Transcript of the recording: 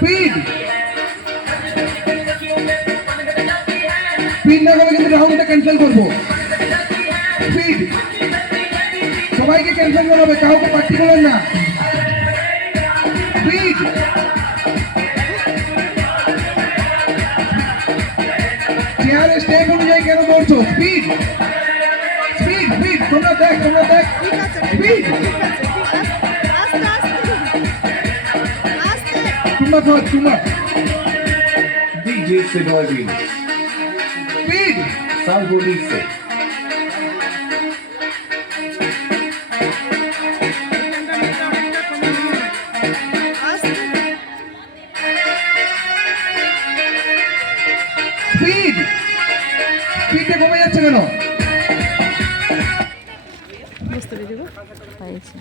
Speed speed না করলে কিন্তু রাউন্ডটা ক্যান্সেল করবো স্পিড সবাইকে ক্যান্সেল করাবে কাউকে পার্টি করেন না স্পিড চেয়ারে স্টেপ অনুযায়ী কেন দৌড়ছো স্পিড স্পিড স্পিড তোমরা দেখ স্পিড তোমরা DJ Sidorji, speed Salgodi Se. Speed স্পিডে কমে যাচ্ছে কেন বুঝতে পেরেছি।